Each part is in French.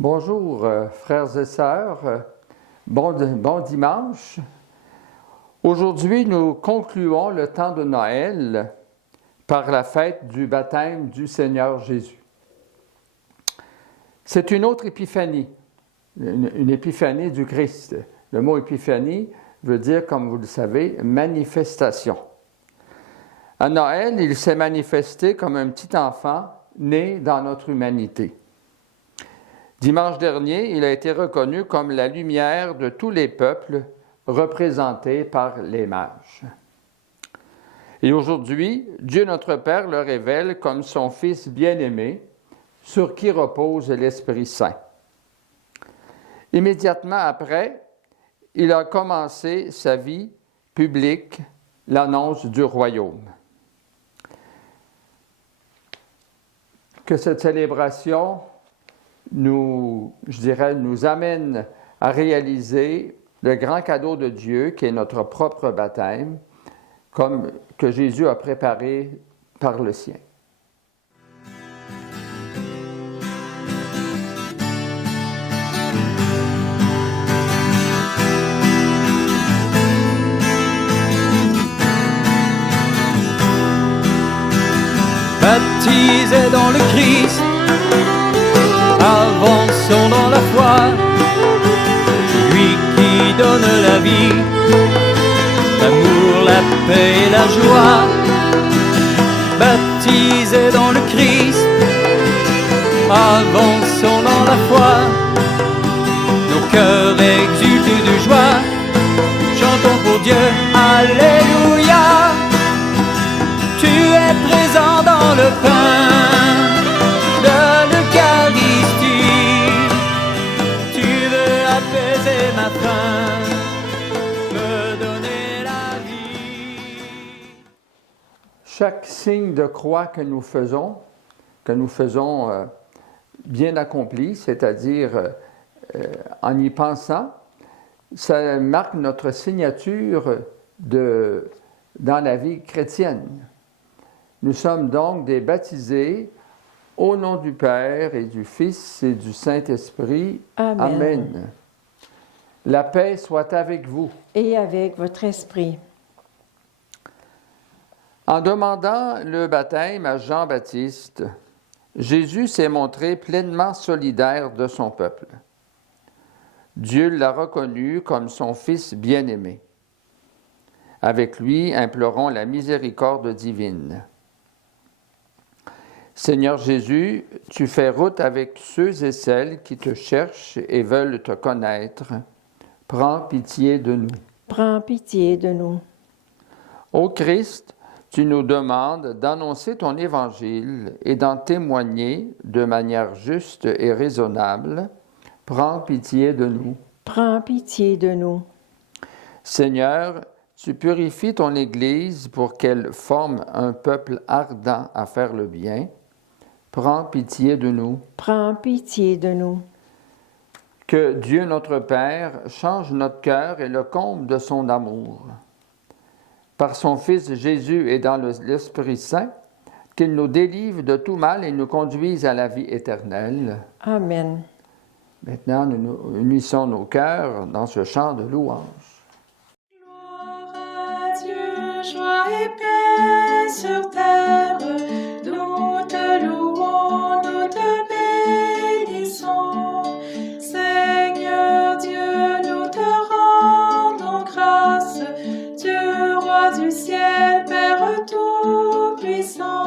Bonjour, frères et sœurs. Bon dimanche. Aujourd'hui, nous concluons le temps de Noël par la fête du baptême du Seigneur Jésus. C'est une autre épiphanie, une épiphanie du Christ. Le mot épiphanie veut dire, comme vous le savez, manifestation. À Noël, il s'est manifesté comme un petit enfant né dans notre humanité. Dimanche dernier, il a été reconnu comme la lumière de tous les peuples représentés par les mages. Et aujourd'hui, Dieu notre Père le révèle comme son Fils bien-aimé, sur qui repose l'Esprit Saint. Immédiatement après, il a commencé sa vie publique, l'annonce du royaume. Que cette célébration nous amène à réaliser le grand cadeau de Dieu qui est notre propre baptême, comme que Jésus a préparé par le sien. Baptisé dans le Christ, avançons dans la foi, lui qui donne la vie, l'amour, la paix et la joie. Baptisé dans le Christ, avançons dans la foi, nos cœurs exultent de joie, chantons pour Dieu, Alléluia. Tu es présent dans le pain de l'Eucharistie. Tu veux apaiser ma faim, me donner la vie. Chaque signe de croix que nous faisons bien accompli, c'est-à-dire en y pensant, ça marque notre signature dans la vie chrétienne. Nous sommes donc des baptisés au nom du Père et du Fils et du Saint-Esprit. Amen. Amen. La paix soit avec vous. Et avec votre esprit. En demandant le baptême à Jean-Baptiste, Jésus s'est montré pleinement solidaire de son peuple. Dieu l'a reconnu comme son Fils bien-aimé. Avec lui, implorons la miséricorde divine. Seigneur Jésus, tu fais route avec ceux et celles qui te cherchent et veulent te connaître. Prends pitié de nous. Prends pitié de nous. Ô Christ, tu nous demandes d'annoncer ton évangile et d'en témoigner de manière juste et raisonnable. Prends pitié de nous. Prends pitié de nous. Seigneur, tu purifies ton Église pour qu'elle forme un peuple ardent à faire le bien. Prends pitié de nous. Prends pitié de nous. Que Dieu notre Père change notre cœur et le comble de son amour. Par son Fils Jésus et dans l'Esprit Saint, qu'il nous délivre de tout mal et nous conduise à la vie éternelle. Amen. Maintenant, nous unissons nos cœurs dans ce chant de louange. Gloire à Dieu, joie et paix sur terre, nous te louons, nous te bénissons. Seigneur Dieu, nous te rendons grâce, Dieu roi du ciel, Père tout-puissant.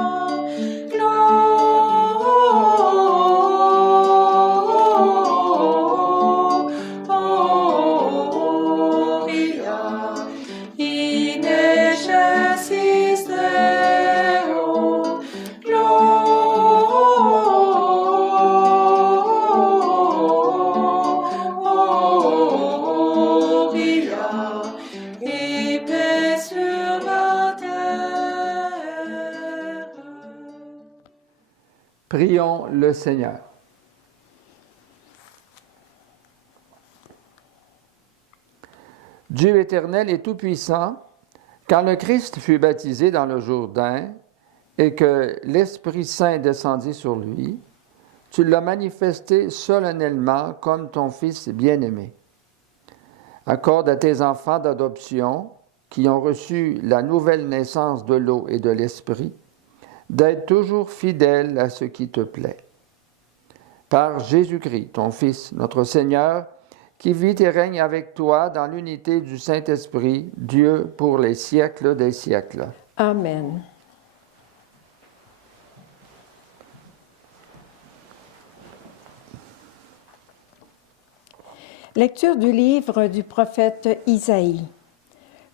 Prions le Seigneur. Dieu éternel et tout-puissant, quand le Christ fut baptisé dans le Jourdain et que l'Esprit Saint descendit sur lui, tu l'as manifesté solennellement comme ton Fils bien-aimé. Accorde à tes enfants d'adoption, qui ont reçu la nouvelle naissance de l'eau et de l'Esprit, d'être toujours fidèles à ce qui te plaît. Par Jésus-Christ, ton Fils, notre Seigneur, qui vit et règne avec toi dans l'unité du Saint-Esprit, Dieu pour les siècles des siècles. Amen. Lecture du livre du prophète Isaïe.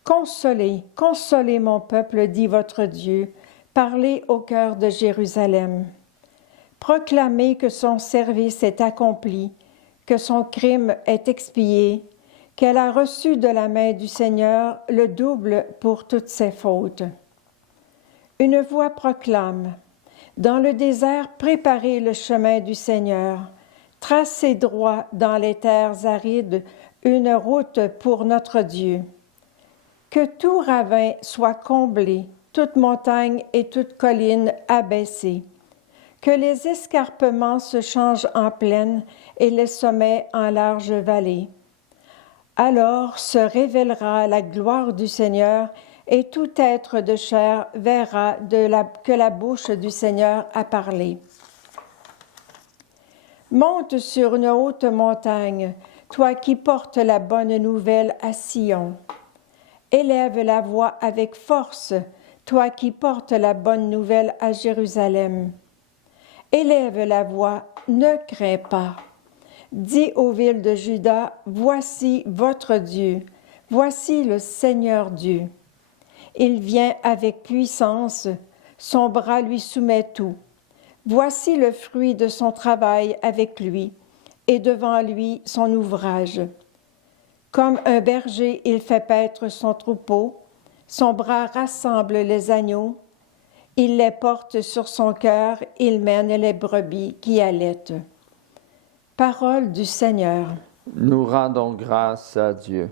Consolez, consolez mon peuple, dit votre Dieu, parlez au cœur de Jérusalem. Proclamez que son service est accompli, que son crime est expié, qu'elle a reçu de la main du Seigneur le double pour toutes ses fautes. Une voix proclame, dans le désert, préparez le chemin du Seigneur, tracez droit dans les terres arides une route pour notre Dieu. Que tout ravin soit comblé, toute montagne et toute colline abaissée. Que les escarpements se changent en plaine et les sommets en larges vallées. Alors se révélera la gloire du Seigneur et tout être de chair verra que la bouche du Seigneur a parlé. Monte sur une haute montagne, toi qui portes la bonne nouvelle à Sion. Élève la voix avec force, toi qui portes la bonne nouvelle à Jérusalem. Élève la voix, ne crains pas. Dis aux villes de Juda, voici votre Dieu, voici le Seigneur Dieu. Il vient avec puissance, son bras lui soumet tout. Voici le fruit de son travail avec lui, et devant lui son ouvrage. Comme un berger, il fait paître son troupeau, son bras rassemble les agneaux, il les porte sur son cœur, il mène les brebis qui allaitent. Parole du Seigneur. Nous rendons grâce à Dieu.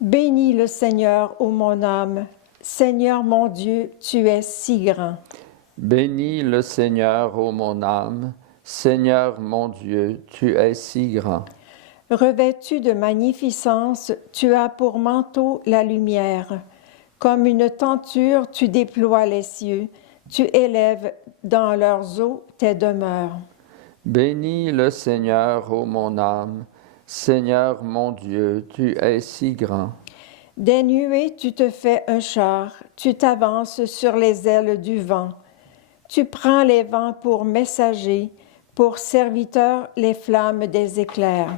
Bénis le Seigneur, ô mon âme. Seigneur mon Dieu, tu es si grand. Bénis le Seigneur, ô mon âme. Seigneur mon Dieu, tu es si grand. Revêtu de magnificence, tu as pour manteau la lumière. Comme une tenture, tu déploies les cieux, tu élèves dans leurs eaux tes demeures. Bénis le Seigneur, ô mon âme. Seigneur mon Dieu, tu es si grand. Des nuées, tu te fais un char, tu t'avances sur les ailes du vent. Tu prends les vents pour messagers, pour serviteurs les flammes des éclairs.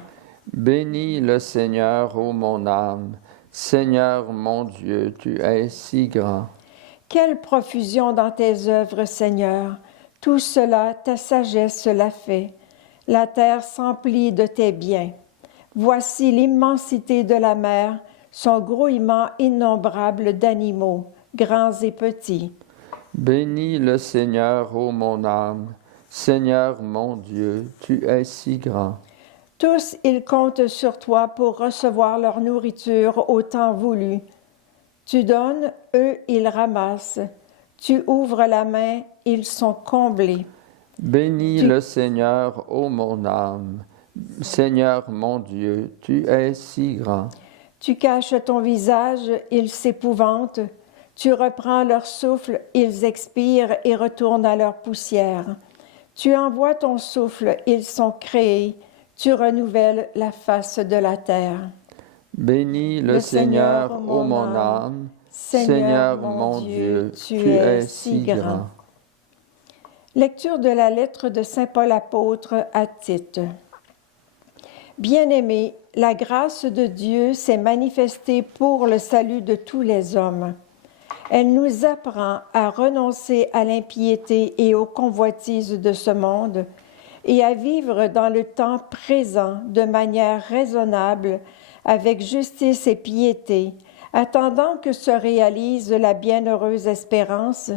Bénis le Seigneur, ô mon âme. Seigneur mon Dieu, tu es si grand. Quelle profusion dans tes œuvres, Seigneur! Tout cela, ta sagesse l'a fait. La terre s'emplit de tes biens. Voici l'immensité de la mer, son grouillement innombrable d'animaux, grands et petits. Bénis le Seigneur, ô mon âme. Seigneur mon Dieu, tu es si grand. Tous, ils comptent sur toi pour recevoir leur nourriture au temps voulu. Tu donnes, eux, ils ramassent. Tu ouvres la main, ils sont comblés. Bénis le Seigneur, ô mon âme. Seigneur mon Dieu, tu es si grand. Tu caches ton visage, ils s'épouvantent. Tu reprends leur souffle, ils expirent et retournent à leur poussière. Tu envoies ton souffle, ils sont créés. Tu renouvelles la face de la terre. Bénis le Seigneur, ô mon âme. Seigneur mon Dieu, tu es si grand. Lecture de la lettre de saint Paul apôtre à Tite. Bien-aimés, la grâce de Dieu s'est manifestée pour le salut de tous les hommes. Elle nous apprend à renoncer à l'impiété et aux convoitises de ce monde et à vivre dans le temps présent de manière raisonnable, avec justice et piété, attendant que se réalise la bienheureuse espérance,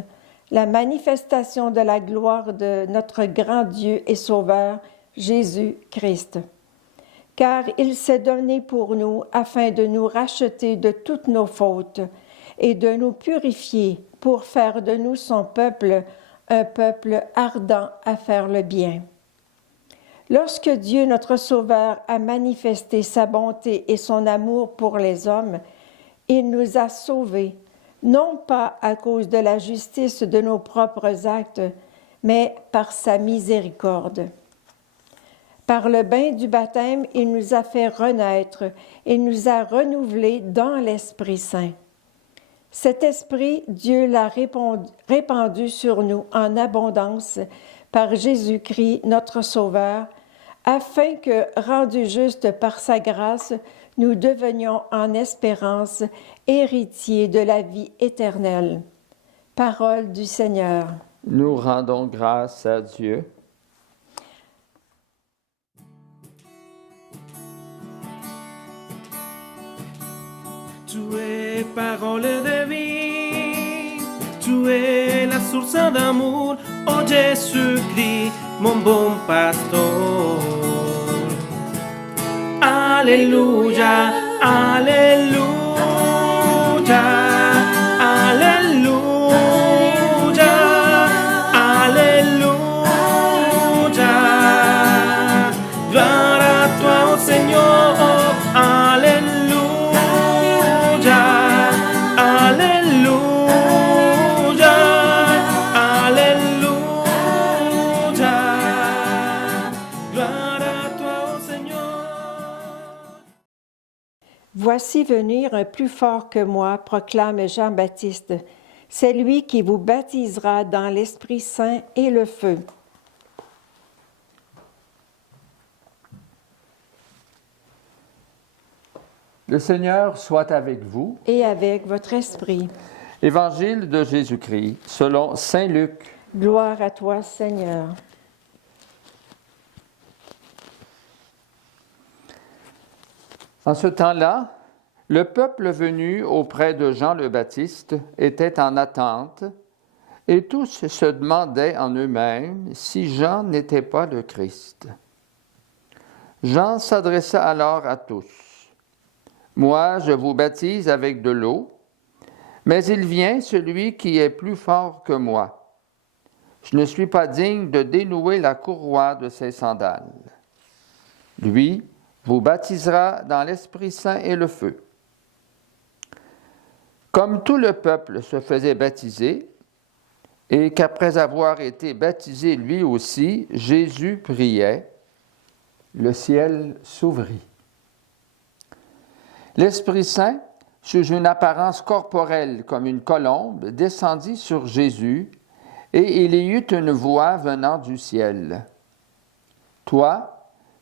la manifestation de la gloire de notre grand Dieu et Sauveur, Jésus-Christ. Car il s'est donné pour nous afin de nous racheter de toutes nos fautes et de nous purifier pour faire de nous son peuple, un peuple ardent à faire le bien. Lorsque Dieu, notre Sauveur, a manifesté sa bonté et son amour pour les hommes, il nous a sauvés, non pas à cause de la justice de nos propres actes, mais par sa miséricorde. Par le bain du baptême, il nous a fait renaître et nous a renouvelés dans l'Esprit Saint. Cet Esprit, Dieu l'a répandu sur nous en abondance par Jésus-Christ, notre Sauveur, afin que, rendus justes par sa grâce, nous devenions en espérance héritiers de la vie éternelle. Parole du Seigneur. Nous rendons grâce à Dieu. Tu es parole de vie, tu es la source d'amour, oh Jésus-Christ, mon bon pasteur. Alléluia, alléluia, alléluia, alléluia. Gloire à toi, oh Seigneur, alléluia. Voici venir un plus fort que moi, proclame Jean-Baptiste. C'est lui qui vous baptisera dans l'Esprit Saint et le feu. Le Seigneur soit avec vous. Et avec votre esprit. Évangile de Jésus-Christ, selon saint Luc. Gloire à toi, Seigneur. En ce temps-là, le peuple venu auprès de Jean le Baptiste était en attente, et tous se demandaient en eux-mêmes si Jean n'était pas le Christ. Jean s'adressa alors à tous. « Moi, je vous baptise avec de l'eau, mais il vient celui qui est plus fort que moi. Je ne suis pas digne de dénouer la courroie de ses sandales. Lui vous baptisera dans l'Esprit Saint et le feu. » Comme tout le peuple se faisait baptiser, et qu'après avoir été baptisé lui aussi, Jésus priait, le ciel s'ouvrit. L'Esprit Saint, sous une apparence corporelle comme une colombe, descendit sur Jésus, et il y eut une voix venant du ciel. « Toi,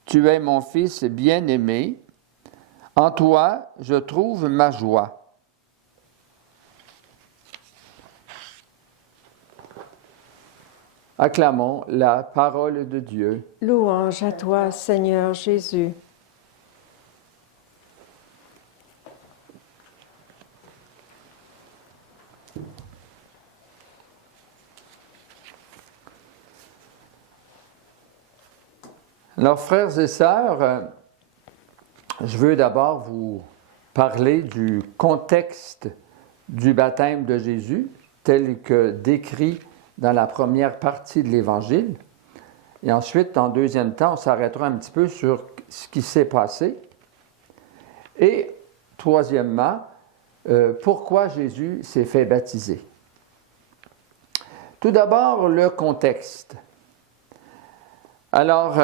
tu es mon Fils bien-aimé, en toi je trouve ma joie. » Acclamons la parole de Dieu. Louange à toi, Seigneur Jésus. Alors, frères et sœurs, je veux d'abord vous parler du contexte du baptême de Jésus, tel que décrit dans la première partie de l'Évangile. Et ensuite, en deuxième temps, on s'arrêtera un petit peu sur ce qui s'est passé. Et troisièmement, pourquoi Jésus s'est fait baptiser. Tout d'abord, le contexte. Alors,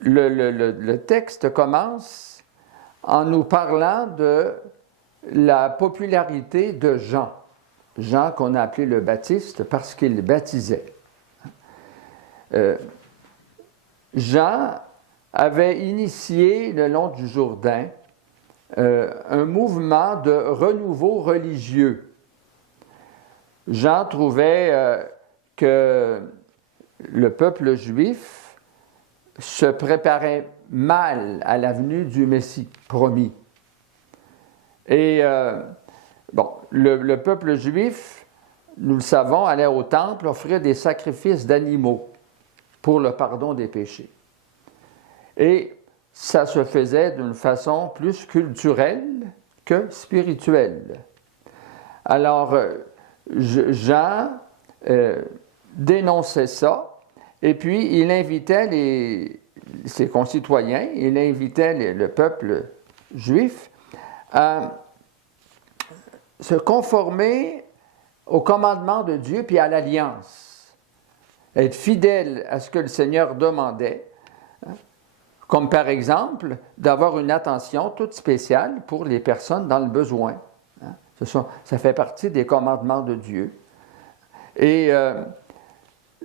le texte commence en nous parlant de la popularité de Jean. Jean qu'on a appelé le Baptiste parce qu'il baptisait. Jean avait initié le long du Jourdain un mouvement de renouveau religieux. Jean trouvait que le peuple juif se préparait mal à la venue du Messie promis. Et le peuple juif, nous le savons, allait au temple offrir des sacrifices d'animaux pour le pardon des péchés. Et ça se faisait d'une façon plus culturelle que spirituelle. Alors, Jean dénonçait ça Et puis, il invitait ses concitoyens, il invitait le peuple juif à se conformer au commandement de Dieu puis à l'alliance. Être fidèle à ce que le Seigneur demandait, comme par exemple d'avoir une attention toute spéciale pour les personnes dans le besoin. Ça fait partie des commandements de Dieu. Et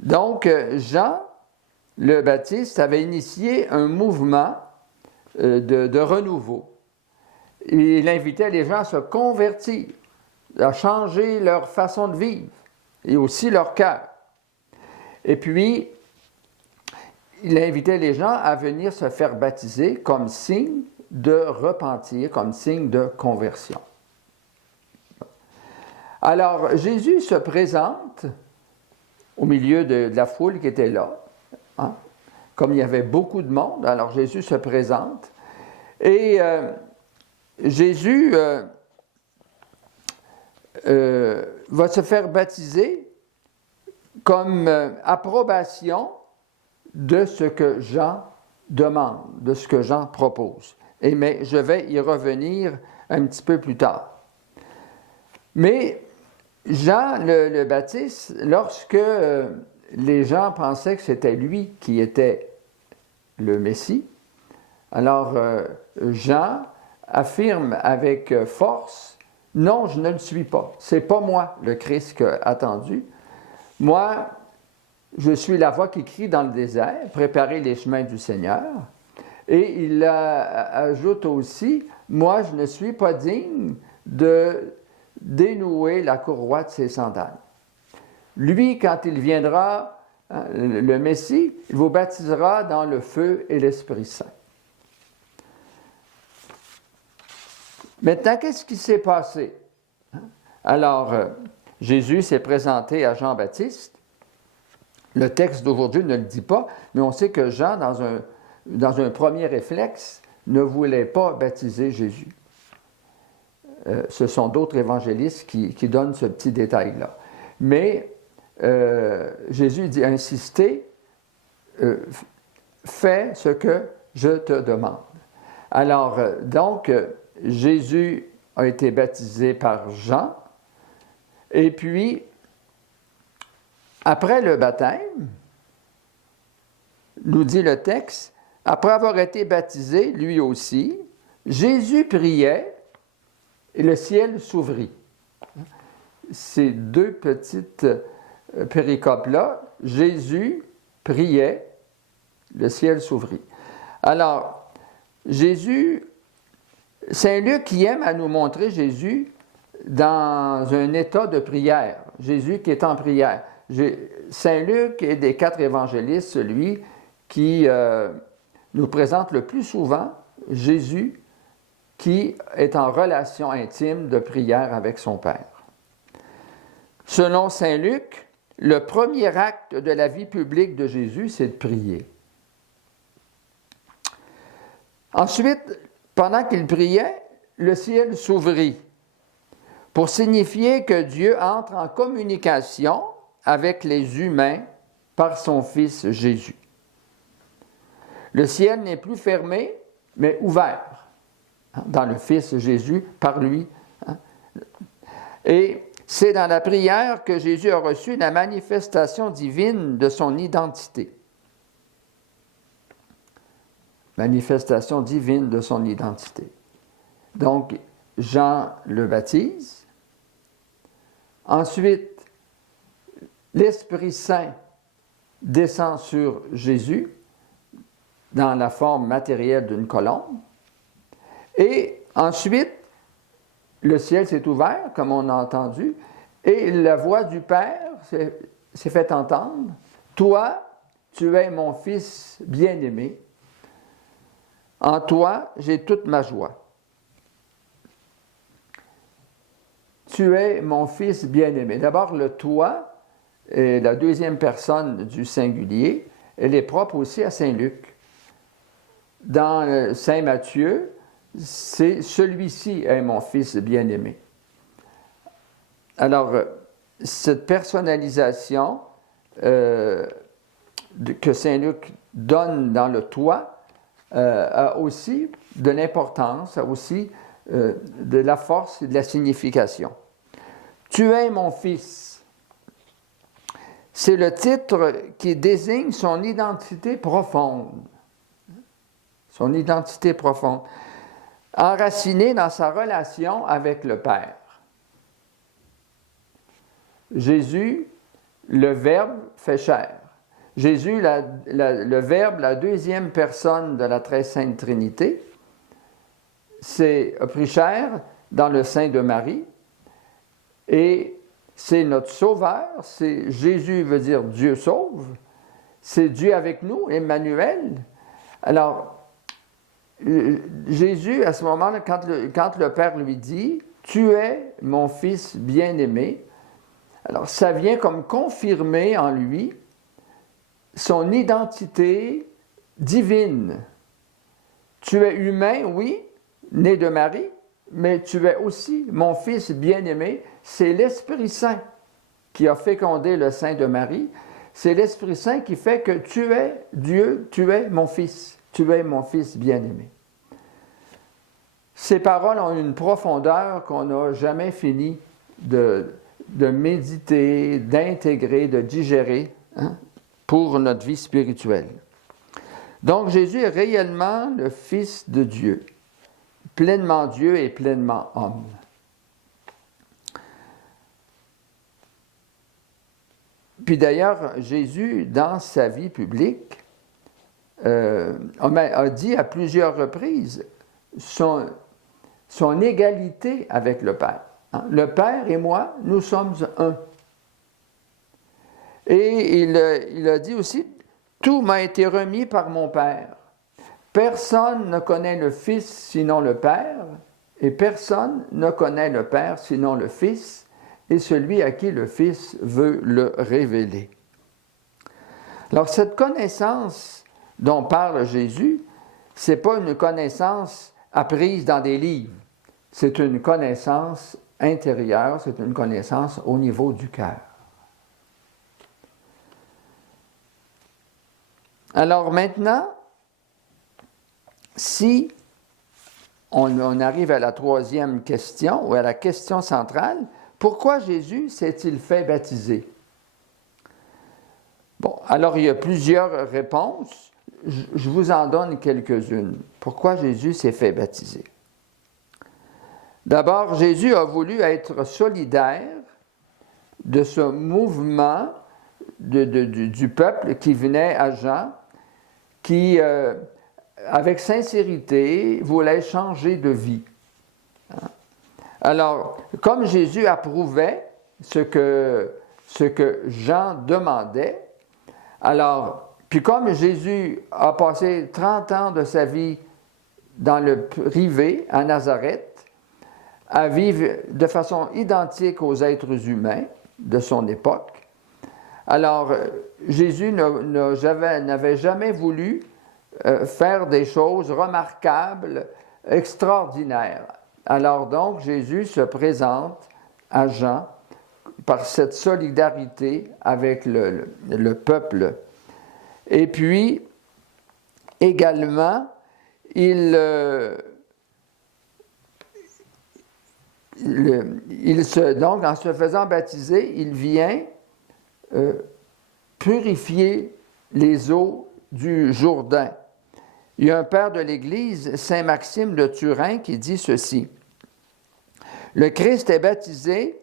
donc, Jean le Baptiste avait initié un mouvement de renouveau. Il invitait les gens à se convertir, à changer leur façon de vivre et aussi leur cœur. Et puis, il invitait les gens à venir se faire baptiser comme signe de repentir, comme signe de conversion. Alors, Jésus se présente au milieu de la foule qui était là. Hein? Comme il y avait beaucoup de monde, alors Jésus se présente. Et Jésus va se faire baptiser comme approbation de ce que Jean demande, de ce que Jean propose. Mais je vais y revenir un petit peu plus tard. Mais Jean le Baptiste, lorsque les gens pensaient que c'était lui qui était le Messie, alors Jean affirme avec force, « Non, je ne le suis pas. C'est pas moi le Christ attendu. Moi, je suis la voix qui crie dans le désert, préparez les chemins du Seigneur. » Et il ajoute aussi, « Moi, je ne suis pas digne de dénouer la courroie de ses sandales. » Lui, quand il viendra, le Messie, il vous baptisera dans le feu et l'Esprit Saint. Maintenant, qu'est-ce qui s'est passé? Alors, Jésus s'est présenté à Jean-Baptiste. Le texte d'aujourd'hui ne le dit pas, mais on sait que Jean, dans un premier réflexe, ne voulait pas baptiser Jésus. Ce sont d'autres évangélistes qui donnent ce petit détail-là. Mais Jésus dit, insistez, fais ce que je te demande. Alors, donc, Jésus a été baptisé par Jean, et puis, après le baptême, nous dit le texte, après avoir été baptisé, lui aussi, Jésus priait et le ciel s'ouvrit. Ces deux petites péricopes-là, Jésus priait, le ciel s'ouvrit. Alors, Jésus, Saint Luc qui aime à nous montrer Jésus dans un état de prière, Jésus qui est en prière. Saint Luc est des 4 évangélistes celui qui nous présente le plus souvent Jésus qui est en relation intime de prière avec son Père. Selon Saint Luc, le premier acte de la vie publique de Jésus, c'est de prier. Ensuite, pendant qu'il priait, le ciel s'ouvrit pour signifier que Dieu entre en communication avec les humains par son Fils Jésus. Le ciel n'est plus fermé, mais ouvert dans le Fils Jésus, par lui. Et c'est dans la prière que Jésus a reçu la manifestation divine de son identité. Manifestation divine de son identité. Donc, Jean le baptise. Ensuite, l'Esprit Saint descend sur Jésus dans la forme matérielle d'une colombe. Et ensuite, le ciel s'est ouvert, comme on a entendu, et la voix du Père s'est fait entendre. « Toi, tu es mon Fils bien-aimé. En toi, j'ai toute ma joie. » Tu es mon Fils bien-aimé. D'abord, le « toi » est la deuxième personne du singulier. Elle est propre aussi à Saint Luc. Dans Saint Matthieu, c'est « celui-ci est mon Fils bien-aimé ». Alors, cette personnalisation que Saint Luc donne dans le toit a aussi de l'importance, a aussi de la force et de la signification. Tu es mon fils. C'est le titre qui désigne son identité profonde. Son identité profonde, enracinée dans sa relation avec le Père. Jésus, le Verbe fait chair. Jésus, le Verbe, la deuxième personne de la très sainte Trinité, a pris chair dans le sein de Marie et c'est notre Sauveur. Jésus veut dire Dieu sauve. C'est Dieu avec nous, Emmanuel. Alors, Jésus, à ce moment-là, quand le Père lui dit « Tu es mon Fils bien-aimé », alors ça vient comme confirmer en lui son identité divine. Tu es humain, oui, né de Marie, mais tu es aussi mon Fils bien-aimé. C'est l'Esprit Saint qui a fécondé le sein de Marie. C'est l'Esprit Saint qui fait que tu es Dieu, tu es mon Fils. Tu es mon Fils bien-aimé. Ces paroles ont une profondeur qu'on n'a jamais fini de méditer, d'intégrer, de digérer pour notre vie spirituelle. Donc Jésus est réellement le Fils de Dieu, pleinement Dieu et pleinement homme. Puis d'ailleurs, Jésus, dans sa vie publique, a dit à plusieurs reprises son égalité avec le Père. Le Père et moi, nous sommes un. Et il a dit aussi, « Tout m'a été remis par mon Père. Personne ne connaît le Fils sinon le Père, et personne ne connaît le Père sinon le Fils, et celui à qui le Fils veut le révéler. » Alors cette connaissance dont parle Jésus, ce n'est pas une connaissance apprise dans des livres, c'est une connaissance intérieure, c'est une connaissance au niveau du cœur. Alors maintenant, si on arrive à la troisième question, ou à la question centrale, pourquoi Jésus s'est-il fait baptiser? Bon, alors il y a plusieurs réponses. Je vous en donne quelques-unes. Pourquoi Jésus s'est fait baptiser? D'abord, Jésus a voulu être solidaire de ce mouvement du peuple qui venait à Jean, qui, avec sincérité, voulait changer de vie. Alors, comme Jésus approuvait ce que Jean demandait, alors, puis comme Jésus a passé 30 ans de sa vie dans le privé, à Nazareth, à vivre de façon identique aux êtres humains de son époque, alors Jésus n'avait jamais voulu faire des choses remarquables, extraordinaires. Alors donc, Jésus se présente à Jean par cette solidarité avec le peuple. Et puis, également, donc, en se faisant baptiser, il vient purifier les eaux du Jourdain. Il y a un père de l'Église, Saint Maxime de Turin, qui dit ceci. « Le Christ est baptisé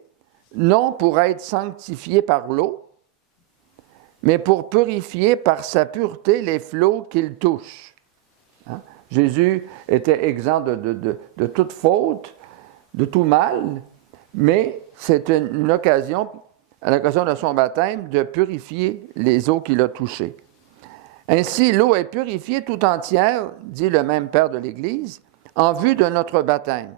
non pour être sanctifié par l'eau, mais pour purifier par sa pureté les flots qu'il touche. » Jésus était exempt de toute faute, de tout mal, mais c'est une occasion, à l'occasion de son baptême, de purifier les eaux qu'il a touchées. Ainsi, l'eau est purifiée tout entière, dit le même Père de l'Église, en vue de notre baptême.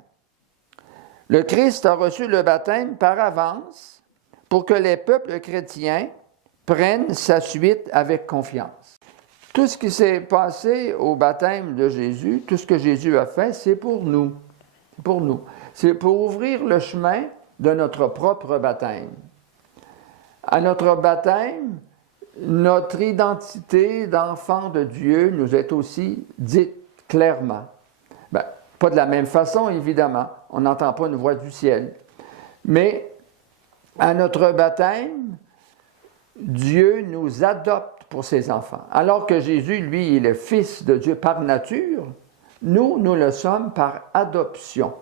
Le Christ a reçu le baptême par avance pour que les peuples chrétiens prennent sa suite avec confiance. Tout ce qui s'est passé au baptême de Jésus, tout ce que Jésus a fait, c'est pour nous. Pour nous. C'est pour ouvrir le chemin de notre propre baptême. À notre baptême, notre identité d'enfant de Dieu nous est aussi dite clairement. Ben, pas de la même façon, évidemment. On n'entend pas une voix du ciel. Mais à notre baptême, Dieu nous adopte pour ses enfants. Alors que Jésus, lui, est le Fils de Dieu par nature, nous le sommes par adoption.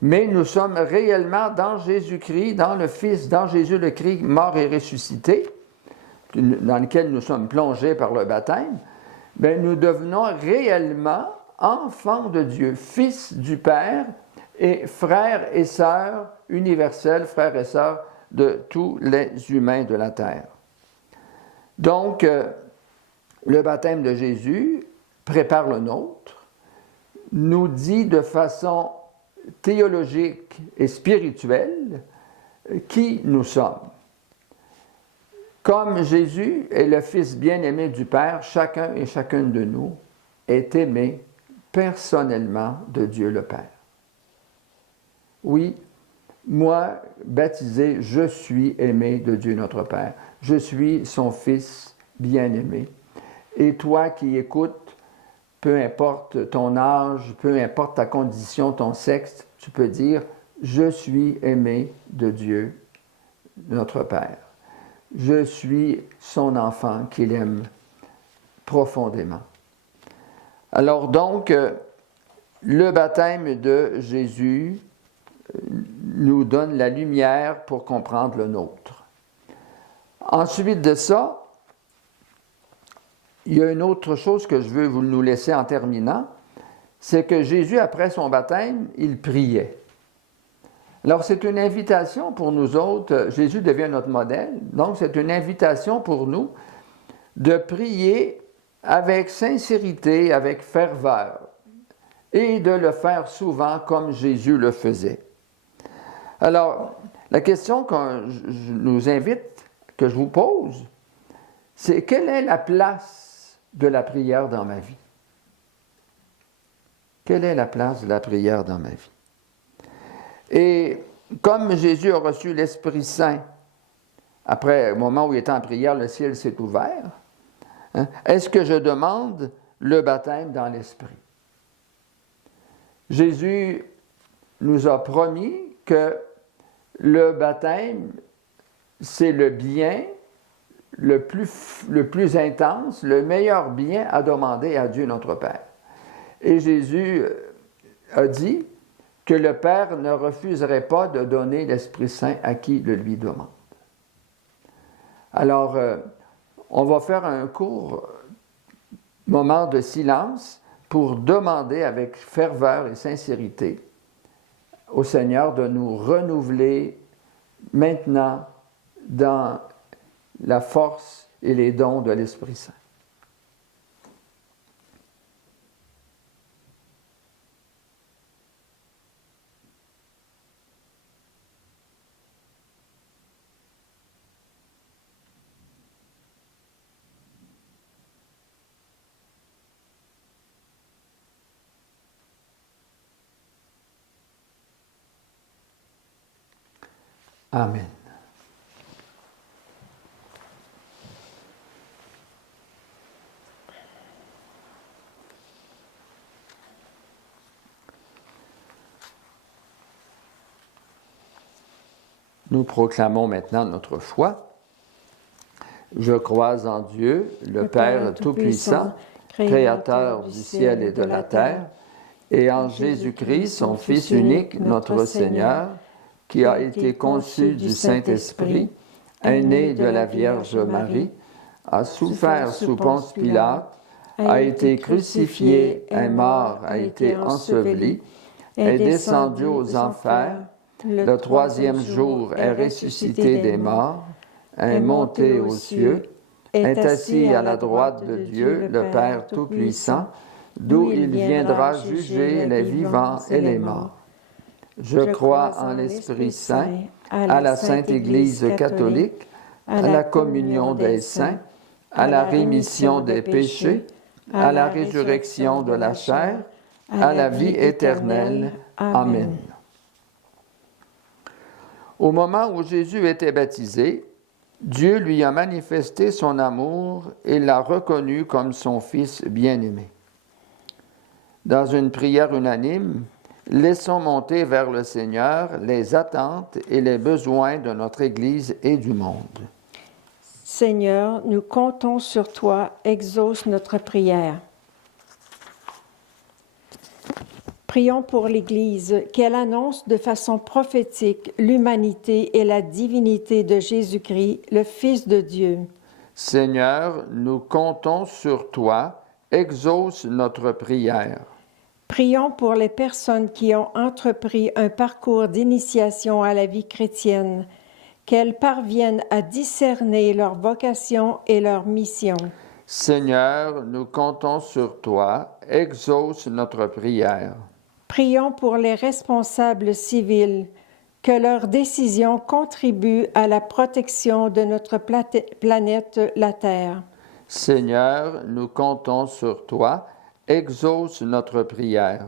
Mais nous sommes réellement dans Jésus-Christ, dans le Fils, dans Jésus le Christ, mort et ressuscité, dans lequel nous sommes plongés par le baptême. Bien, nous devenons réellement enfants de Dieu, fils du Père et frères et sœurs universels, frères et sœurs de tous les humains de la terre. Donc, le baptême de Jésus prépare le nôtre, nous dit de façon théologique et spirituelle qui nous sommes. Comme Jésus est le Fils bien-aimé du Père, chacun et chacune de nous est aimé personnellement de Dieu le Père. Oui, moi, baptisé, je suis aimé de Dieu notre Père. Je suis son Fils bien-aimé. Et toi qui écoutes, peu importe ton âge, peu importe ta condition, ton sexe, tu peux dire « Je suis aimé de Dieu, notre Père. Je suis son enfant qu'il aime profondément. » Alors donc, le baptême de Jésus nous donne la lumière pour comprendre le nôtre. Ensuite de ça, il y a une autre chose que je veux vous nous laisser en terminant, c'est que Jésus, après son baptême, il priait. Alors, c'est une invitation pour nous autres. Jésus devient notre modèle. Donc, c'est une invitation pour nous de prier avec sincérité, avec ferveur, et de le faire souvent comme Jésus le faisait. Alors, la question que je nous invite, que je vous pose, c'est quelle est la place de la prière dans ma vie? Quelle est la place de la prière dans ma vie? Et comme Jésus a reçu l'Esprit Saint, après, au moment où il était en prière, le ciel s'est ouvert, est-ce que je demande le baptême dans l'Esprit? Jésus nous a promis que le baptême, c'est le bien le plus intense, le meilleur bien à demander à Dieu notre Père. Et Jésus a dit que le Père ne refuserait pas de donner l'Esprit Saint à qui le lui demande. Alors, on va faire un court moment de silence pour demander avec ferveur et sincérité au Seigneur de nous renouveler maintenant dans la force et les dons de l'Esprit Saint. Amen. Nous proclamons maintenant notre foi. Je crois en Dieu, le Père Tout-Puissant, Créateur du ciel et de la terre, et en Jésus-Christ, son Fils unique, notre Seigneur, qui a été conçu du Saint-Esprit, est né de la Vierge Marie, a souffert sous Ponce Pilate, a été crucifié, est mort, a été enseveli, est descendu aux enfers, le troisième jour est ressuscité des morts, est monté aux cieux, est assis à la droite de Dieu, le Père Tout-Puissant, d'où il viendra juger les vivants et les morts. Je crois en l'Esprit Saint, à la Sainte Église catholique, à la communion des saints, à la rémission des péchés, à la résurrection de la chair, à la vie éternelle. Amen. Au moment où Jésus était baptisé, Dieu lui a manifesté son amour et l'a reconnu comme son Fils bien-aimé. Dans une prière unanime, laissons monter vers le Seigneur les attentes et les besoins de notre Église et du monde. Seigneur, nous comptons sur toi, exauce notre prière. Prions pour l'Église, qu'elle annonce de façon prophétique l'humanité et la divinité de Jésus-Christ, le Fils de Dieu. Seigneur, nous comptons sur toi, exauce notre prière. Prions pour les personnes qui ont entrepris un parcours d'initiation à la vie chrétienne, qu'elles parviennent à discerner leur vocation et leur mission. Seigneur, nous comptons sur toi, exauce notre prière. Prions pour les responsables civils, que leurs décisions contribuent à la protection de notre planète, la Terre. Seigneur, nous comptons sur toi, exauce notre prière.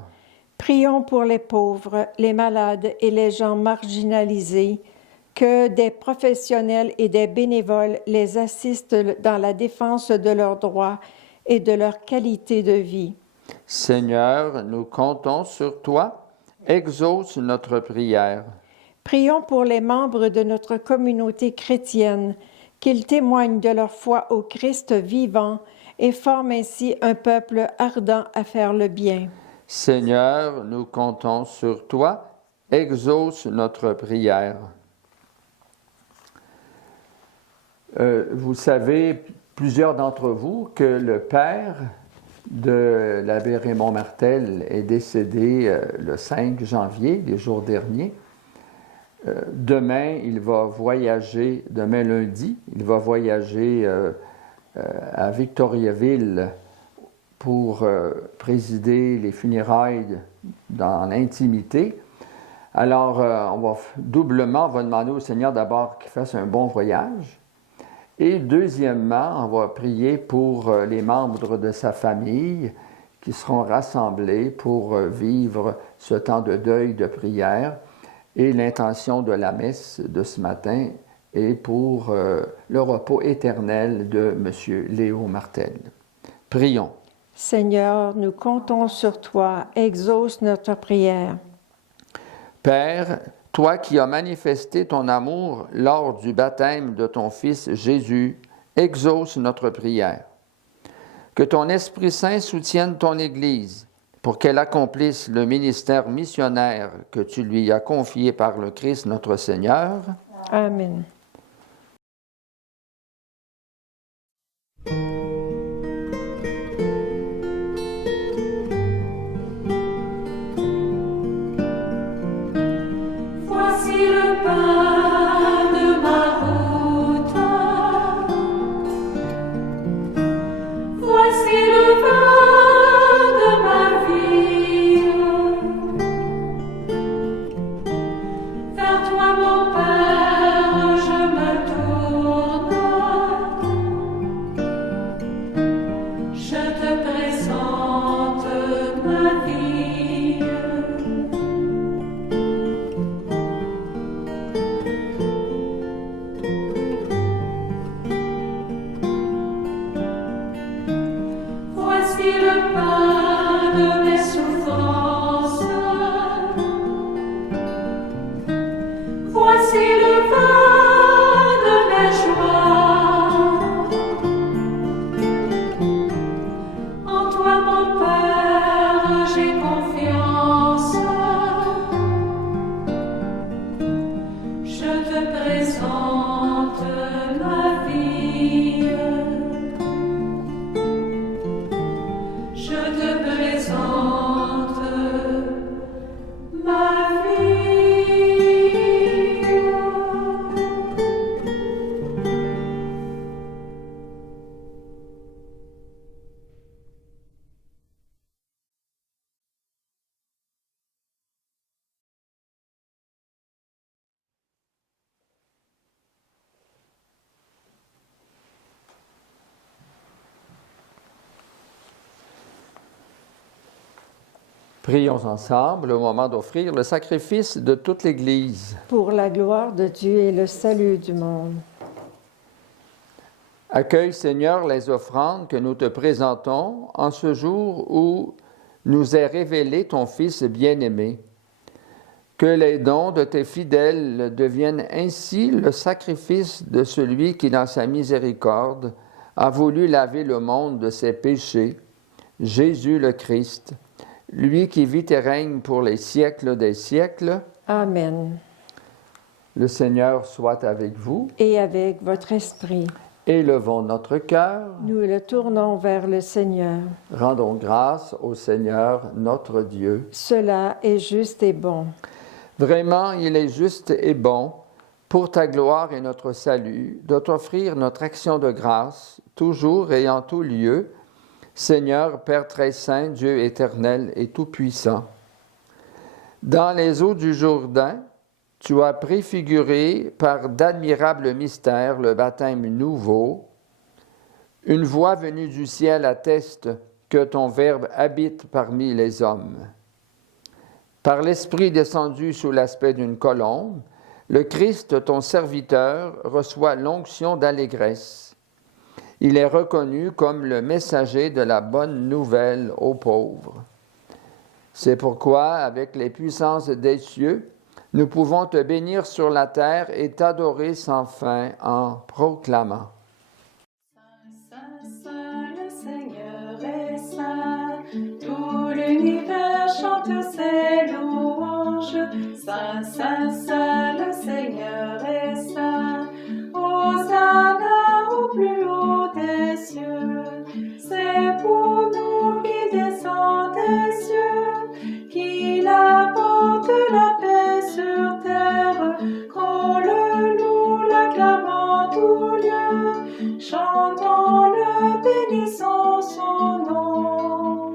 Prions pour les pauvres, les malades et les gens marginalisés, que des professionnels et des bénévoles les assistent dans la défense de leurs droits et de leur qualité de vie. Seigneur, nous comptons sur toi, exauce notre prière. Prions pour les membres de notre communauté chrétienne, qu'ils témoignent de leur foi au Christ vivant et forment ainsi un peuple ardent à faire le bien. Seigneur, nous comptons sur toi, exauce notre prière. Vous savez, plusieurs d'entre vous, que le père de l'abbé Raymond Martel est décédé le 5 janvier, les jours derniers. Demain, il va voyager, demain lundi, il va voyager à Victoriaville pour présider les funérailles dans l'intimité. Alors, on va demander au Seigneur d'abord qu'il fasse un bon voyage. Et deuxièmement, on va prier pour les membres de sa famille qui seront rassemblés pour vivre ce temps de deuil, de prière. Et l'intention de la messe de ce matin est pour le repos éternel de M. Léo Martel. Prions. Seigneur, nous comptons sur toi, exauce notre prière. Père, toi qui as manifesté ton amour lors du baptême de ton Fils Jésus, exauce notre prière. Que ton Esprit Saint soutienne ton Église pour qu'elle accomplisse le ministère missionnaire que tu lui as confié par le Christ notre Seigneur. Amen. Voici le pain de ma route. Voici le vin de ma vie. Vers toi, mon Père, je me tourne. Je te présente ma vie. Voici le pain de mes souffrances. Voici le vin de mes joies. En toi, mon Père, j'ai confiance. Je te présente ma vie. Je te présente ma vie. Prions ensemble au moment d'offrir le sacrifice de toute l'Église. Pour la gloire de Dieu et le salut du monde. Accueille, Seigneur, les offrandes que nous te présentons en ce jour où nous est révélé ton Fils bien-aimé. Que les dons de tes fidèles deviennent ainsi le sacrifice de celui qui, dans sa miséricorde, a voulu laver le monde de ses péchés, Jésus le Christ, lui qui vit et règne pour les siècles des siècles. Amen. Le Seigneur soit avec vous. Et avec votre esprit, Élevons notre cœur. nous le tournons vers le Seigneur. Rendons grâce au Seigneur notre Dieu. Cela est juste et bon. Vraiment, il est juste et bon, pour ta gloire et notre salut, de t'offrir notre action de grâce, toujours et en tout lieu, Seigneur, Père très saint, Dieu éternel et tout-puissant. Dans les eaux du Jourdain, tu as préfiguré par d'admirables mystères le baptême nouveau. Une voix venue du ciel atteste que ton Verbe habite parmi les hommes. Par l'Esprit descendu sous l'aspect d'une colombe, le Christ, ton serviteur, reçoit l'onction d'allégresse. Il est reconnu comme le messager de la bonne nouvelle aux pauvres. C'est pourquoi, avec les puissances des cieux, nous pouvons te bénir sur la terre et t'adorer sans fin en proclamant. Saint, Saint, le Seigneur est saint, tout l'univers chante ses louanges. Saint, Saint, Saint, le Seigneur est saint, Hosanna au plus haut des cieux. C'est pour nous qui descend des cieux, qu'il apporte la paix sur terre, qu'on le loue, l'acclame en tout lieu, chantons-le, bénissons son nom.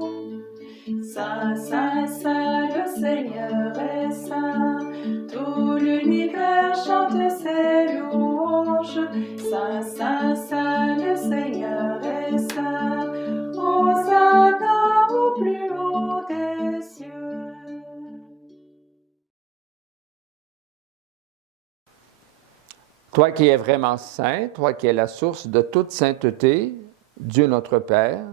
Saint, Saint, Saint, le Seigneur est saint, tout l'univers chante ses louanges. Saint, Saint, Saint, le Seigneur est saint, Hosanna au plus haut des cieux. Toi qui es vraiment saint, toi qui es la source de toute sainteté, Dieu notre Père,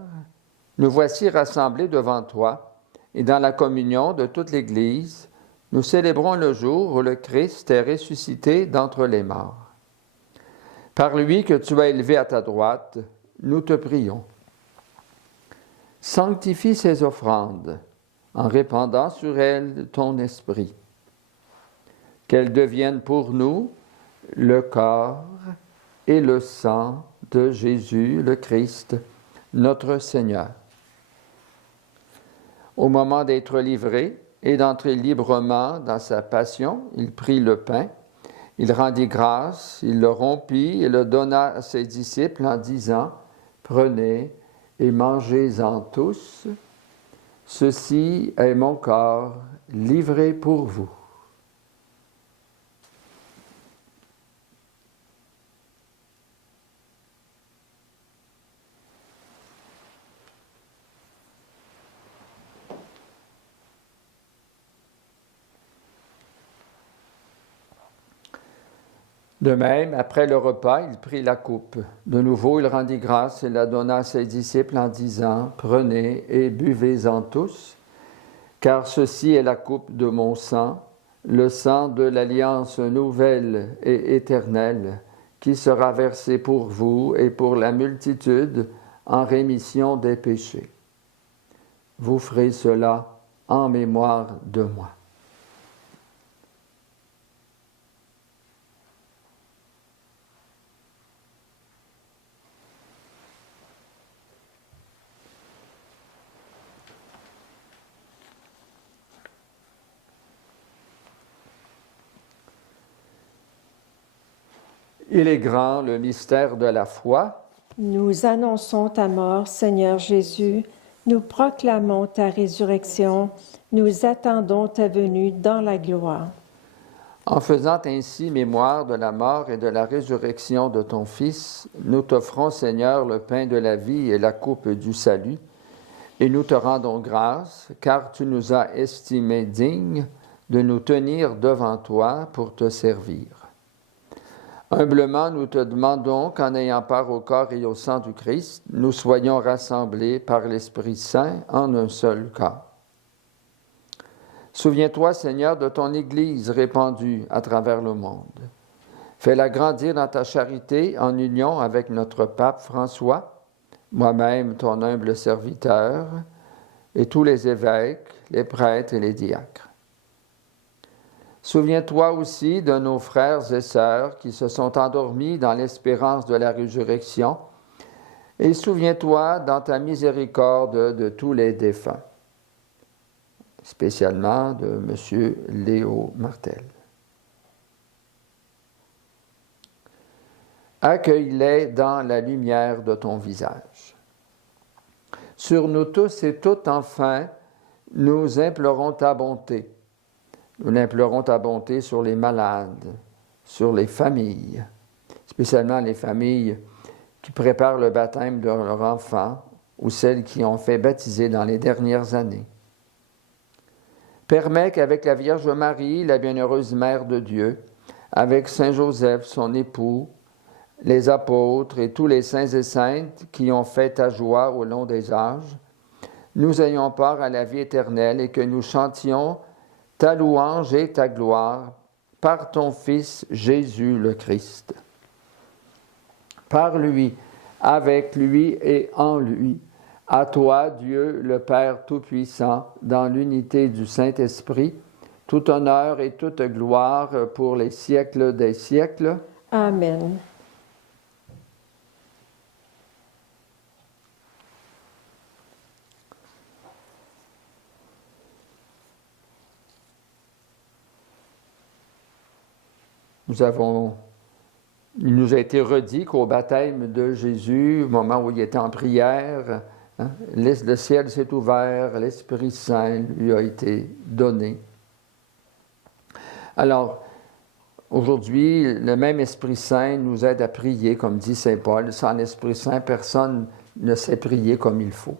nous voici rassemblés devant toi et dans la communion de toute l'Église, nous célébrons le jour où le Christ est ressuscité d'entre les morts. Par lui que tu as élevé à ta droite, nous te prions. Sanctifie ces offrandes en répandant sur elles ton esprit. Qu'elles deviennent pour nous le corps et le sang de Jésus le Christ, notre Seigneur. Au moment d'être livré et d'entrer librement dans sa passion, il prit le pain, il rendit grâce, il le rompit et le donna à ses disciples en disant « Prenez et mangez-en tous, ceci est mon corps livré pour vous. » De même, après le repas, il prit la coupe. De nouveau, il rendit grâce et la donna à ses disciples en disant « Prenez et buvez-en tous, car ceci est la coupe de mon sang, le sang de l'alliance nouvelle et éternelle, qui sera versé pour vous et pour la multitude en rémission des péchés. Vous ferez cela en mémoire de moi. » Il est grand le mystère de la foi. Nous annonçons ta mort, Seigneur Jésus. Nous proclamons ta résurrection. Nous attendons ta venue dans la gloire. En faisant ainsi mémoire de la mort et de la résurrection de ton Fils, nous t'offrons, Seigneur, le pain de la vie et la coupe du salut, et nous te rendons grâce, car tu nous as estimés dignes de nous tenir devant toi pour te servir. Humblement, nous te demandons qu'en ayant part au corps et au sang du Christ, nous soyons rassemblés par l'Esprit Saint en un seul corps. Souviens-toi, Seigneur, de ton Église répandue à travers le monde. Fais-la grandir dans ta charité en union avec notre pape François, moi-même ton humble serviteur, et tous les évêques, les prêtres et les diacres. Souviens-toi aussi de nos frères et sœurs qui se sont endormis dans l'espérance de la résurrection, et souviens-toi dans ta miséricorde de tous les défunts, spécialement de M. Léo Martel. Accueille-les dans la lumière de ton visage. Sur nous tous et toutes, enfin, nous implorons ta bonté. Nous implorons ta bonté sur les malades, sur les familles, spécialement les familles qui préparent le baptême de leur enfant ou celles qui ont fait baptiser dans les dernières années. Permets qu'avec la Vierge Marie, la bienheureuse Mère de Dieu, avec Saint Joseph, son époux, les apôtres et tous les saints et saintes qui ont fait ta joie au long des âges, nous ayons part à la vie éternelle et que nous chantions ta louange et ta gloire par ton Fils Jésus le Christ. Par lui, avec lui et en lui, à toi, Dieu, le Père Tout-Puissant, dans l'unité du Saint-Esprit, tout honneur et toute gloire pour les siècles des siècles. Amen. Il nous a été redit qu'au baptême de Jésus, au moment où il était en prière, le ciel s'est ouvert, l'Esprit Saint lui a été donné. Alors, aujourd'hui, le même Esprit Saint nous aide à prier, comme dit Saint Paul. Sans l'Esprit Saint, personne ne sait prier comme il faut.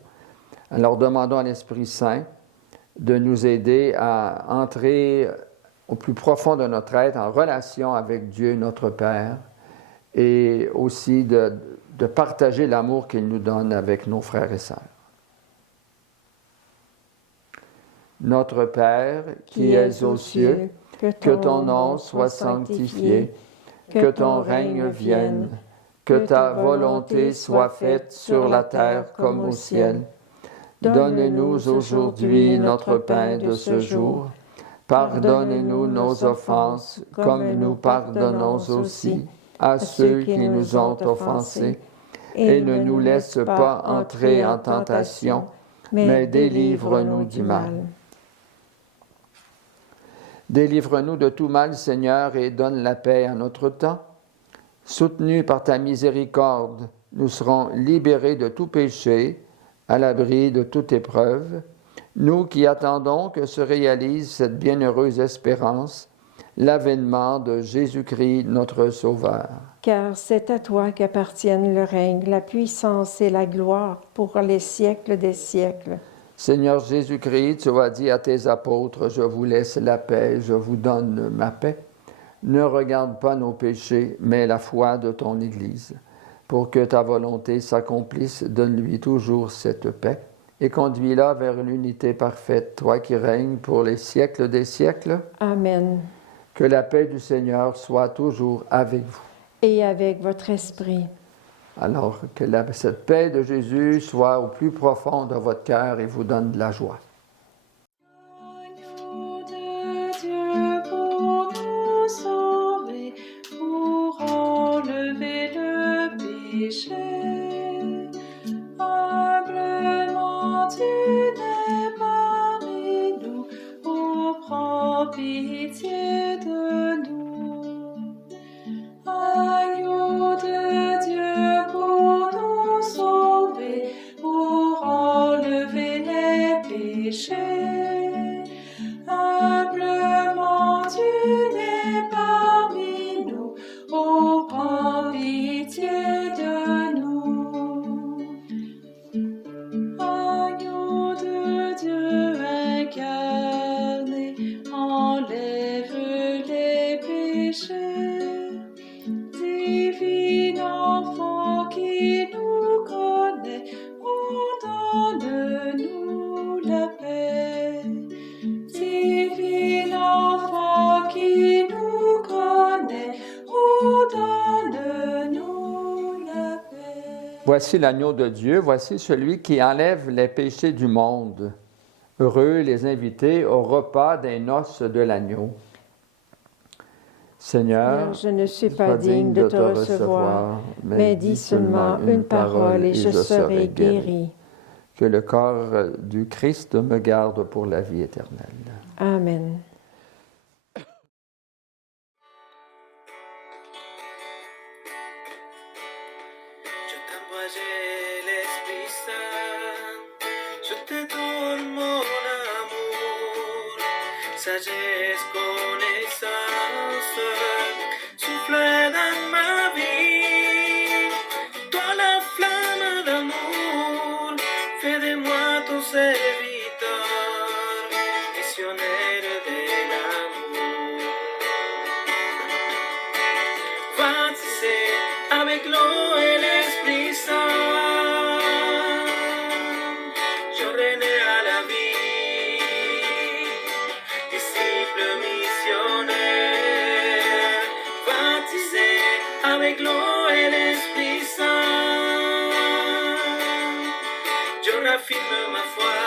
Alors, demandons à l'Esprit Saint de nous aider à entrer au plus profond de notre être, en relation avec Dieu, notre Père, et aussi de partager l'amour qu'il nous donne avec nos frères et sœurs. Notre Père, qui es aux cieux, que ton nom soit sanctifié, que ton règne vienne, que ta volonté soit faite sur la terre comme au ciel. Donne-nous aujourd'hui notre pain de ce jour. Pardonne-nous nos offenses, comme nous pardonnons aussi à ceux qui nous ont offensés. Et ne nous laisse pas entrer en tentation, mais délivre-nous du mal. Délivre-nous de tout mal, Seigneur, et donne la paix à notre temps. Soutenus par ta miséricorde, nous serons libérés de tout péché, à l'abri de toute épreuve. Nous qui attendons que se réalise cette bienheureuse espérance, l'avènement de Jésus-Christ, notre Sauveur. Car c'est à toi qu'appartiennent le règne, la puissance et la gloire pour les siècles des siècles. Seigneur Jésus-Christ, tu as dit à tes apôtres, « Je vous laisse la paix, je vous donne ma paix. » Ne regarde pas nos péchés, mais la foi de ton Église. Pour que ta volonté s'accomplisse, donne-lui toujours cette paix et conduis-la vers l'unité parfaite, toi qui règnes pour les siècles des siècles. Amen. Que la paix du Seigneur soit toujours avec vous. Et avec votre esprit. Alors, que cette paix de Jésus soit au plus profond de votre cœur et vous donne de la joie. Agneau de Dieu pour nous sauver, pour enlever le péché. Humblement tu n'es parmi nous, oh prends pitié de nous. Agneau de Dieu pour nous sauver, pour enlever les péchés. Humblement tu n'es parmi nous, oh prends pitié de nous. Agneau de Dieu incarné, enlève les péchés. Voici l'agneau de Dieu, voici celui qui enlève les péchés du monde. Heureux les invités au repas des noces de l'agneau. Seigneur, je ne suis pas digne de te recevoir, mais dis seulement une parole et je serai guéri. Que le corps du Christ me garde pour la vie éternelle. Amen. Je t'envoie l'Esprit Saint, je te donne mon amour, sagesse, connaissance, souffle dans ma vie, toi la flamme d'amour, fais de moi ton serviteur, missionnaire de l'amour. Baptisé avec l'eau et l'Esprit Saint, je renais à la vie, disciple missionnaire. Baptisé avec l'eau et l'Esprit Saint, je raffirme ma foi,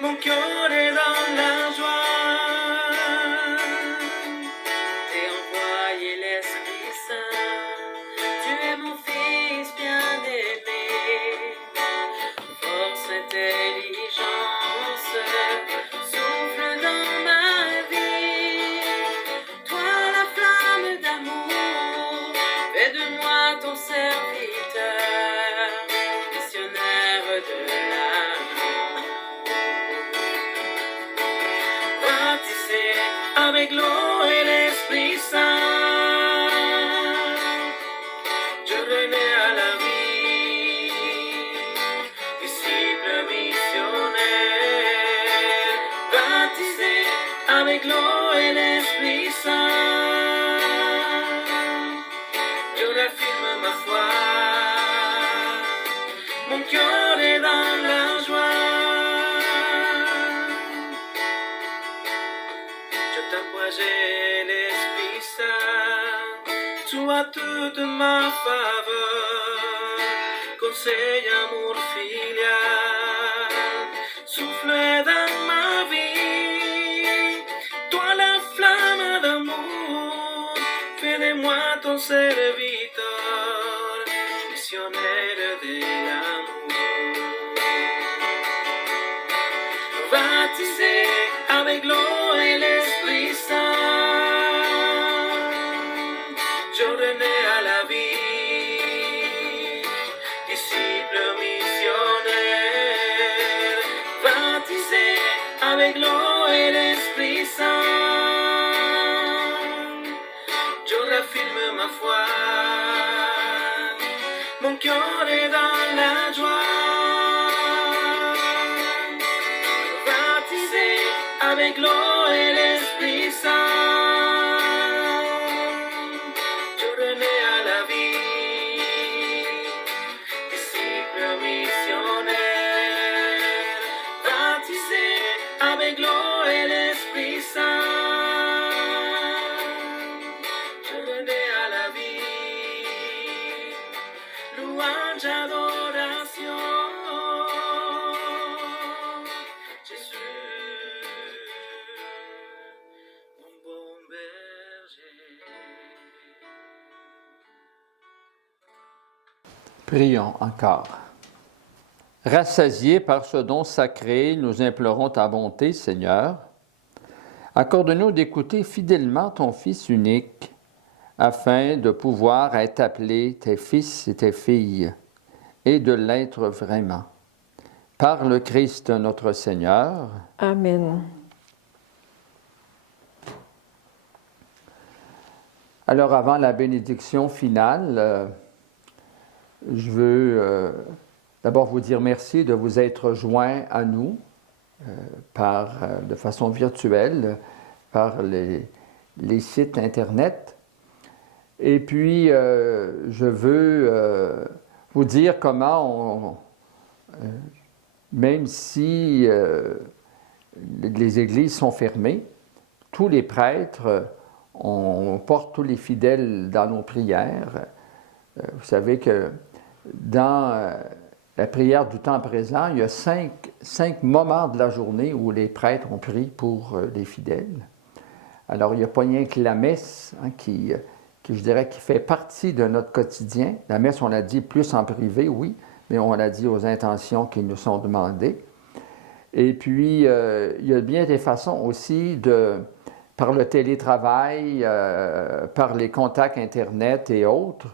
mon cœur est dans la joie. Avec l'eau et l'Esprit Saint, je renais à la vie, disciple missionnaire. Baptisé avec l'eau et l'Esprit Saint, je raffirme ma foi, mon cœur est dans la joie. J'ai l'Esprit Saint, sois toute ma faveur, conseil, amour filial, souffle dans ma vie, toi la flamme d'amour, fais de moi ton serviteur, missionnaire de l'amour. Baptisé avec l'eau et l'Esprit Saint, je renais à la vie, disciple missionnaire. Baptisé avec l'eau et l'Esprit Saint, je raffirme ma foi, mon cœur est dans la joie. Avec l'eau et l'Esprit Saint, je renais à la vie, disciple missionnaire. Baptisé avec l'eau et l'Esprit Saint, je renais à la vie, louange, adoration. Prions encore. Rassasiés par ce don sacré, nous implorons ta bonté, Seigneur. Accorde-nous d'écouter fidèlement ton Fils unique, afin de pouvoir être appelés tes fils et tes filles, et de l'être vraiment. Par le Christ notre Seigneur. Amen. Alors, avant la bénédiction finale, je veux d'abord vous dire merci de vous être joints à nous de façon virtuelle par les sites Internet. Et puis, je veux vous dire comment même si les églises sont fermées, tous les prêtres, on porte tous les fidèles dans nos prières Vous savez que dans la prière du temps présent, il y a cinq moments de la journée où les prêtres ont prié pour les fidèles. Alors, il n'y a pas rien que la messe qui, je dirais, qui fait partie de notre quotidien. La messe, on l'a dit plus en privé, oui, mais on l'a dit aux intentions qui nous sont demandées. Et puis, il y a bien des façons aussi par le télétravail, par les contacts Internet et autres,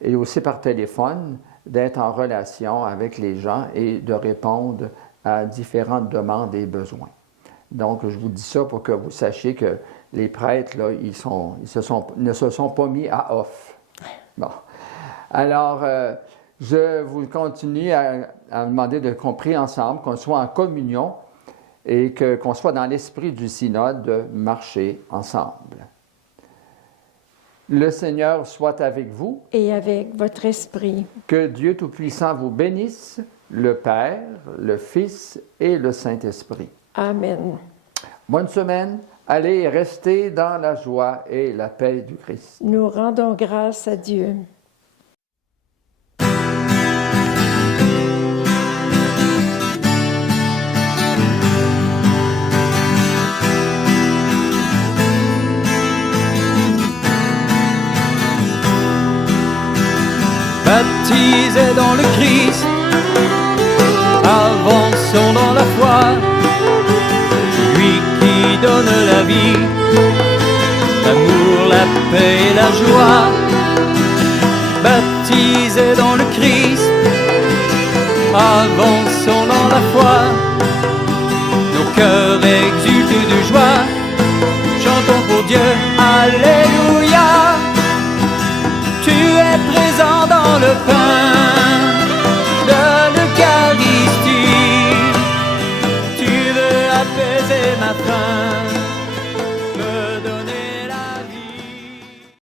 et aussi par téléphone, d'être en relation avec les gens et de répondre à différentes demandes et besoins. Donc, je vous dis ça pour que vous sachiez que les prêtres, là, ne se sont pas mis à off. Bon. Alors, je vous continue à demander qu'on prie ensemble, qu'on soit en communion et qu'on soit dans l'esprit du synode de marcher ensemble. Le Seigneur soit avec vous. Et avec votre esprit. Que Dieu Tout-Puissant vous bénisse, le Père, le Fils et le Saint-Esprit. Amen. Bonne semaine. Allez, restez dans la joie et la paix du Christ. Nous rendons grâce à Dieu. Baptisés dans le Christ, avançons dans la foi, lui qui donne la vie, l'amour, la paix et la joie. Baptisés dans le Christ, avançons dans la foi, nos cœurs exultent de joie, chantons pour Dieu, Alléluia. Tu es présent dans le pain de l'Eucharistie. Tu veux apaiser ma faim.